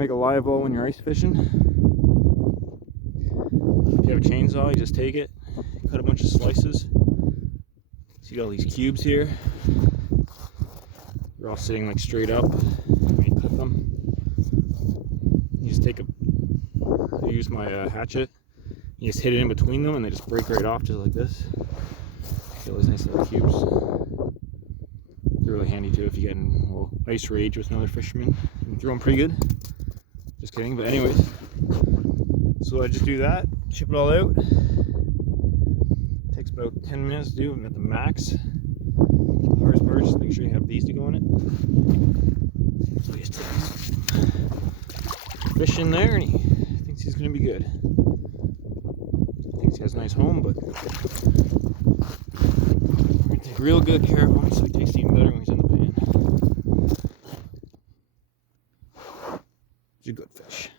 make a live well when you're ice fishing. If you have a chainsaw, you just take it, cut a bunch of slices. So you got all these cubes here. They're all sitting like straight up. You cut them. You just take I use my hatchet. You just hit it in between them and they just break right off just like this. Get those nice little cubes. They're really handy too if you get in a little ice rage with another fisherman. You can throw them pretty good. Just kidding, but anyways. So I just do that, ship it all out. Takes about 10 minutes to do them at the max. The hardest part is just make sure you have these to go in it. So you just take fish in there and he thinks he's gonna be good. Thinks he has a nice home, but we're gonna take real good care of him so he tastes even better when he's in the pan. He's a good fish.